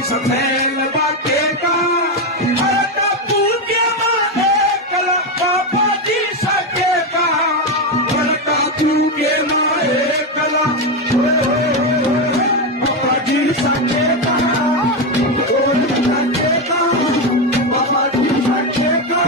सफेद बाटे का अरे टापू के मारे कला बाबा जी सके का अरे टापू के मारे कला बाबा जी सके का बाबा जी सके का